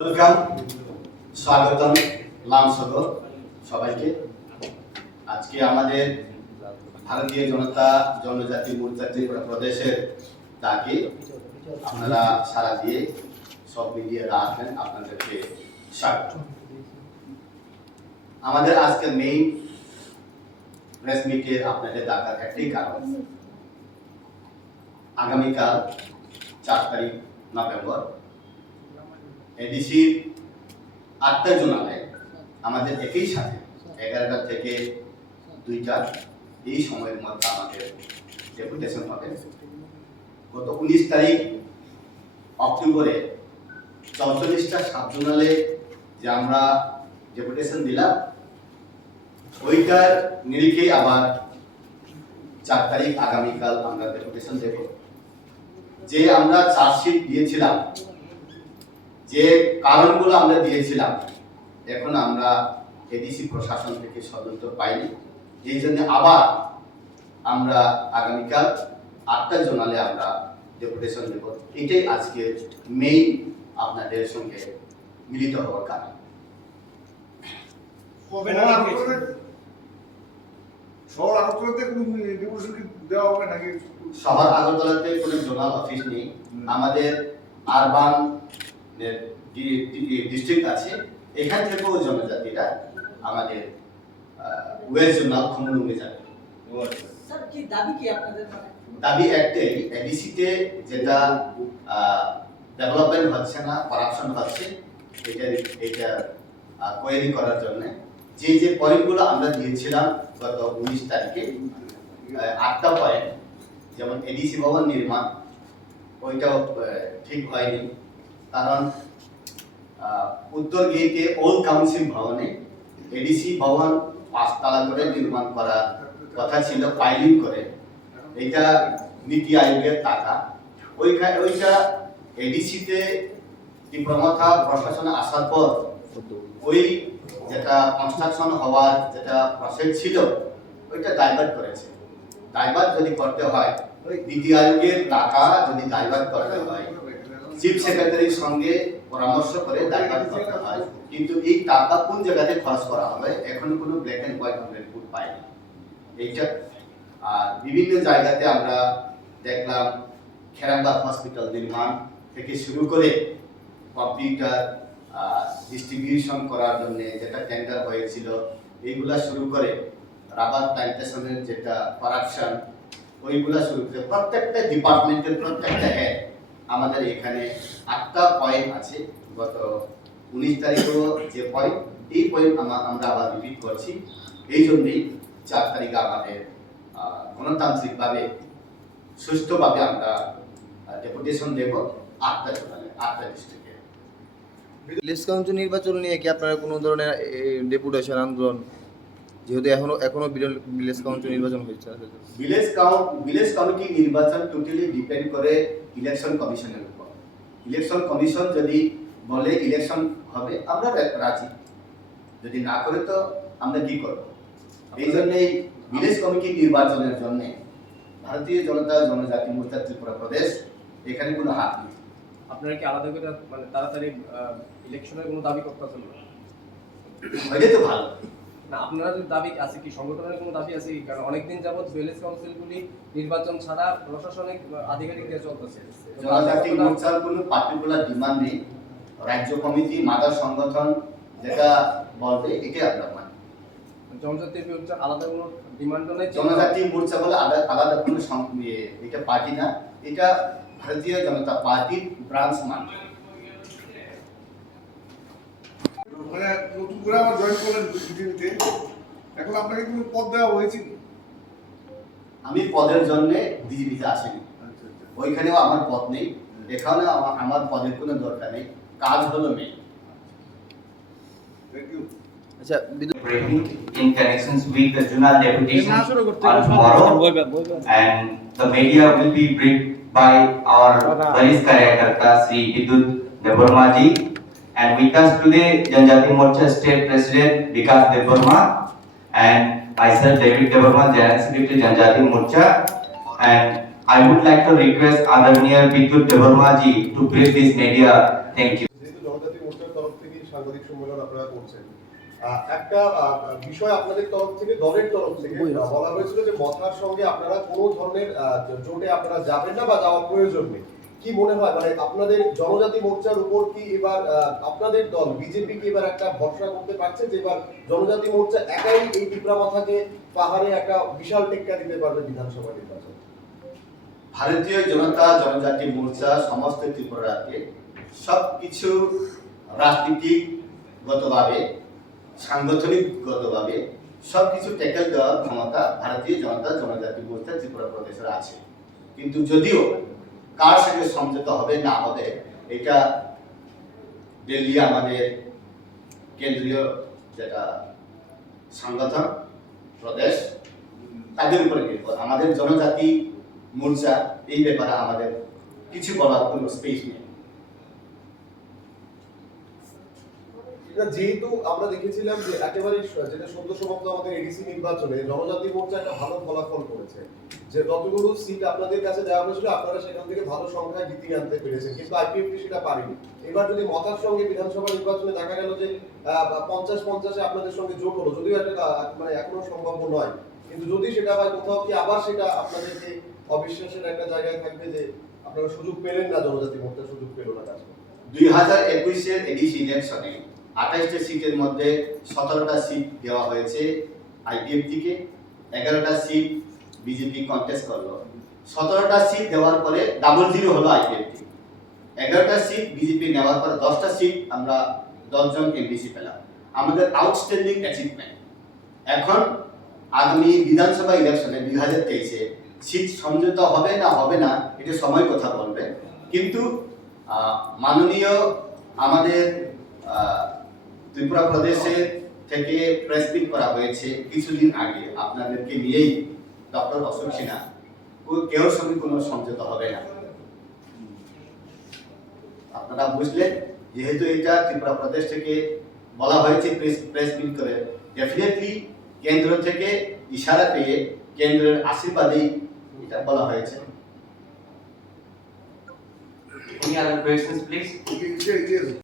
Welcome, স্বাগতম, লামসগ সবাইকে। আজকে আমাদের ভারতীয় জনজাতি মোর্চা ত্রিপুরা প্রদেশের ডাকে আপনারা সারা দিয়ে সব মিডিয়ারা আসবেন, আপনাদেরকে স্বাগত। আমাদের আজকের মেইন প্রেস মিটের আপনাদের ডাকার একটাই কারণ, আগামীকাল 4 তারিখ নভেম্বর এডিসির 8টা জোনালে আমাদের একই সাথে 11টা থেকে 2টা এই সময়ের মধ্যে আমাদের ডেপুটেশন হবে। গত 19 তারিখ অক্টোবরে 44টা সাব জোনালে যে আমরা ডেপুটেশন দিলাম, ওইটার নিরিখে আবার 4 তারিখ আগামীকাল আমরা ডেপুটেশন দেব। যে আমরা চার্জশিট দিয়েছিলাম, যে কারণগুলো আমরা দিয়েছিলাম, এখন আমরা এডিসি প্রশাসন থেকে সদুত্তর পাইনি। এই জন্য আবার আমরা আগামীকাল 8টা জোনালে আমরা ডেপুটেশন দেব। এটাই আজকে মেইন আপনাদের সঙ্গে মিলিত হওয়ার কারণ। শহর আগরতলাতে কোনো জোনাল অফিস নেই। আমাদের আরবান ডিস্ট্রিক্ট আছে, এখান থেকেও জনজাতিরা আমাদের ওয়েস্ট জোনাল খমরুমে যাবে। স্যার কি দাবি কি আপনাদের? দাবি একটাই, এডিসিতে যেটা ডেভেলপমেন্ট হচ্ছে না, করাপশন হচ্ছে, এটা কোয়েরি করার জন্য যে পয়েন্টগুলো আমরা দিয়েছিলাম গত 19 তারিখে, 8টা পয়েন্ট, যেমন এডিসি ভবন নির্মাণ, ওইটাও ঠিক হয়নি। কারণ উত্তর গেটে ওল্ড কাউন্সিল ভবনে এডিসি ভবন 5 তলা করে নির্মাণ করার কথা ছিল, পাইলিং করে। এটা নীতি আয়োগের টাকা, ওইটা এডিসিতে মথা প্রশাসনে আসার পর ওই যেটা কনস্ট্রাকশন হওয়ার যেটা প্রসেস ছিল, ওইটা ডাইভার্ট করেছে। ডাইভার্ট যদি করতে হয়, ওই নীতি আয়োগের টাকা যদি ডাইভার্ট করতে হয়, চিফ সেক্রেটারির সঙ্গে পরামর্শ করে ডাইভার্ট করতে হয়। কিন্তু এই টাকা কোন জায়গাতে খরচ করা হবে এখনো কোনো ব্ল্যাক এন্ড হোয়াইট রিপোর্ট পাইনি। এইটা আর বিভিন্ন জায়গাতে আমরা দেখলাম, খেরাঙ্গা হসপিটাল নির্মাণ থেকে শুরু করে কম্পিউটার ডিস্ট্রিবিউশন করার জন্য যেটা টেন্ডার হয়েছিল, এইগুলা শুরু করে রাবার প্ল্যান্টেশনের যেটা করাপশন, ওইগুলা শুরু করে প্রত্যেকটা ডিপার্টমেন্টের প্রত্যেকটা হেড আমাদের এখানে 8টা পয়েন্ট আছে। গত 19 তারিখেও যে পয়েন্ট, এই পয়েন্ট আমরা আবার রিপিট করছি। এই জন্যই 4 তারিখে আমাদের গণতান্ত্রিকভাবে সুষ্ঠুভাবে আমরা ডেপুটেশন দেব 8টা জোনালে, 8টা ডিস্ট্রিক্টে। ভিলেজ কাউন্সিল নির্বাচন নিয়ে কি আপনারা কোনো ধরনের ডেপুটেশন আন্দোলন, যেহেতু এখনো ভিলেজ কাউন্সিল নির্বাচন হয়েছে? ভিলেজ কমিটি নির্বাচন টোটালি ডিপেন্ড করে ইলেকশন কমিশনের উপর। ইলেকশন কমিশন যদি বলে ইলেকশন হবে, আমরা রাজি। যদি না করে তো আমরা কি করব? এই জন্যই ভিলেজ কমিটি নির্বাচনের জন্য ভারতীয় জনজাতি মোর্চা ত্রিপুরা প্রদেশ এখানে কোনো হাত নেই। আপনারা কি আলাদা করে মানে তাড়াতাড়ি ইলেকশনের কোনো দাবি করতেছেন না? হইলে তো ভালো না, আপনারা যদি দাবি আছে কি, সংগঠনের কোনো দাবি আছে কি? কারণ অনেকদিন যাবত ভিলেজ কাউন্সিলগুলি নির্বাচন ছাড়া প্রশাসনিক আধিকারিক দিয়ে চলতেছে। জনজাতি মোর্চার কোনো পার্টিকুলার ডিমান্ড নেই। রাজ্য কমিটি, মাদার সংগঠন যেটা বলবে এটাই আমরা মানি। জনজাতি মোর্চার আলাদা কোনো ডিমান্ডও নেই। জনজাতি মোর্চা বলে আলাদা কোনো এটা পার্টি না, এটা ভারতীয় জনতা পার্টির ব্রাঞ্চ মানে। মানে নতুন করে আবার জয়েন করলেন বিজেপিতে, এখন আপনাকে কোনো পদ দেওয়া হয়েছিল? আমি পদের জন্য বিজেপিতে আসিনি, ওইখানেও আমার পদ নেই, এখানেও আমার পদের কোনো দরকার নেই, কাজ হলো মেয়ে। Thank you. আচ্ছা, in connections with the Zonal Deputation on tomorrow, and the media will be briefed by our Vice Director Sri Bidyot Debormaji, and with us today Janjati Morcha State President Vikas Deborma and myself David Deborma, General Secretary Janjati Morcha, and I would like to request Adharaniya Bidyot Debormaji to brief this media. Thank you. তরফ থেকে সাংবাদিক সম্মেলন আপনারা করছেন। একটা বিষয় আপনাদের তরফ থেকে, দলের তরফ থেকে বলা হয়েছিল যে মথার সঙ্গে আপনারা কোনো ধরনের জোটে আপনারা যাবেন না বা যাওয়ার প্রয়োজন নেই। কি মনে হয়, মানে আপনাদের জনজাতি মোর্চার উপর কি এবার আপনাদের দল বিজেপি কি এবার একটা ভরসা করতে পারছে যে এবার জনজাতি মোর্চা একাই এই টিপ্রা মাথাকে পাহাড়ে একটা বিশাল টেক্কা দিতে পারবে বিধানসভা নির্বাচন? ভারতীয় জনতা জনজাতি মোর্চা সমস্ত ত্রিপুরাকে সবকিছু রাজনীতিগতভাবে, সাংগঠনিকগতভাবে সবকিছু ট্যাকেল দেওয়ার ক্ষমতা ভারতীয় জনতা জনজাতি মোর্চা ত্রিপুরা প্রদেশের আছে। কিন্তু যদিও কার সঙ্গে সমঝোতা হবে না হবে এটা দিল্লি আমাদের কেন্দ্রীয় যেটা সংগঠন প্রদেশ তাদের উপরে নির্ভর। আমাদের জনজাতি মোর্চা এই ব্যাপারে আমাদের কিছু বলার কোনো স্পেস নেই। যেহেতু আমরা দেখেছিলাম যে একেবারে যেটা সদ্য সমাপ্ত আমাদের এডিসি নির্বাচনে জনজাতি মোর্চা একটা ভালো ফলাফল করেছে, যে যতগুলো সিট আপনাদের কাছে দেওয়া হয়েছিল আপনারা সেখান থেকে ভালো সংখ্যায় জিতিয়ে আনতে পেরেছেন, কিন্তু আইপিএফটি সেটা পারেনি। এবার যদি মথার সঙ্গে বিধানসভা নির্বাচনে দেখা গেল যে 50-50 আপনাদের সঙ্গে জোট হলো, যদিও এটা মানে এখনো সম্ভাব্য নয়, কিন্তু যদি সেটা হয় কোথাও কি আবার সেটা আপনাদেরকে অবিশ্বাসের একটা জায়গায় থাকবে যে আপনারা সুযোগ পেলেন না, জনজাতি মোর্চা সুযোগ পেল না কাজ করতে। 2021-এর এডিসি ইলেকশনে 28টা সিটের মধ্যে 17টা সিট দেওয়া হয়েছে আইপিএফটিকে, 11টা সিট বিজেপি কন্টেস্ট করলো। 17টা সিট দেওয়ার পরে 0-0 হলো আইপিএফটি। 11টা সিট বিজেপি নেওয়ার পরে 10টা সিট আমরা 10 জন এমপিসি পেলাম। আমাদের আউটস্ট্যান্ডিং অ্যাচিভমেন্ট। এখন আগামী বিধানসভা ইলেকশনে 2023-এ সিট সমঝোতা হবে না হবে না এটা সময় কথা বলবে, কিন্তু মাননীয় আমাদের ত্রিপুরা প্রদেশে থেকে প্রেস মিট করা হয়েছে কিছুদিন আগে আপনাদেরকে নিয়েই, ডক্টর অশোক সিনহা, কেউ সঙ্গে কোনো সমঝোতা হবে না। আপনারা বুঝলেন, যেহেতু এটা ত্রিপুরা প্রদেশ থেকে বলা হয়েছে প্রেস মিট করে, ডেফিনেটলি কেন্দ্র থেকে ইশারা পেয়ে কেন্দ্রের আশীর্বাদেই এটা বলা হয়েছে। Any other questions, please? Yes.